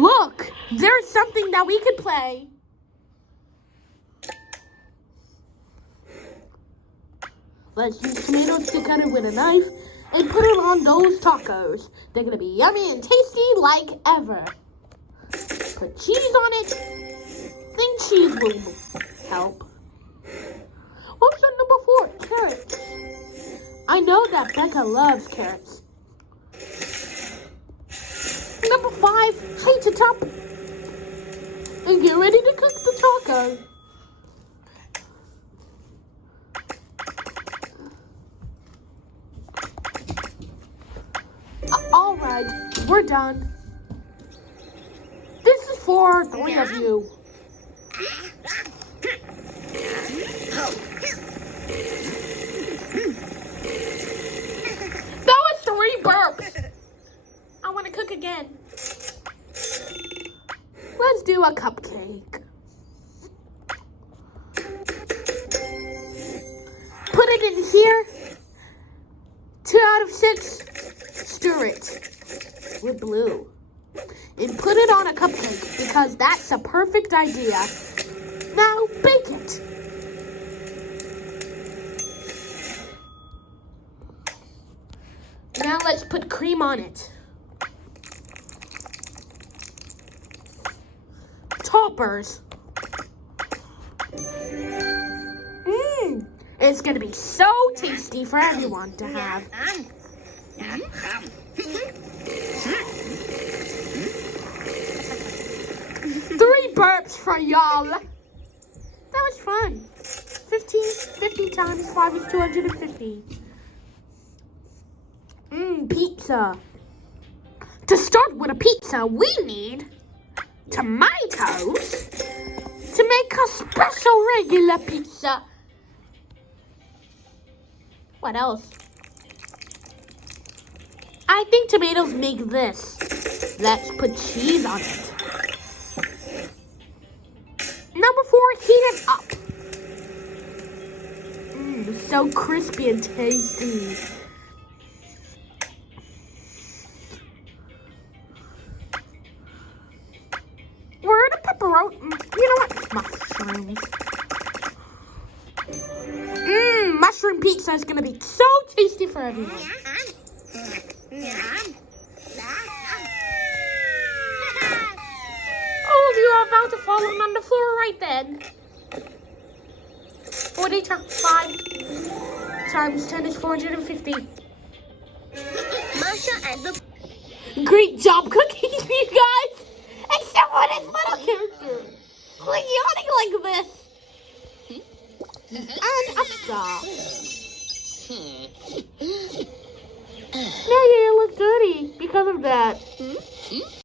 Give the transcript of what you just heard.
Look! There's something that we could play. Let's use tomatoes to cut it with a knife and put it on those tacos. They're gonna be yummy and tasty like ever. Put cheese on it. Then cheese will help. What's on number 4? Carrots. I know that Becca loves carrots. Number 5, heat it up. And get ready to cook the taco. Alright, we're done. This is for 3 of you. That was 3 burps. I want to cook again. Let's do a cupcake. Put it in here. 2 out of 6. Stir it with blue. And put it on a cupcake because that's a perfect idea. Now bake it. Now let's put cream on it. Toppers. It's gonna be so tasty for everyone to have. 3 burps for y'all. That was fun. 50 times 5 is 250. Pizza. To start with a pizza, we need tomatoes to make a special regular pizza. What else? I think tomatoes make this. Let's put cheese on it. Number 4, heat it up. So crispy and tasty. Where are the pepperoni? You know what? Mushrooms. Mushroom pizza is gonna be so tasty for everyone. All of you are about to fall on the floor right then. 40 times 5 times 10 is 450. Great job cooking, you guys! Except for this little character who's yawning like this. And a stop. Now you look dirty because of that.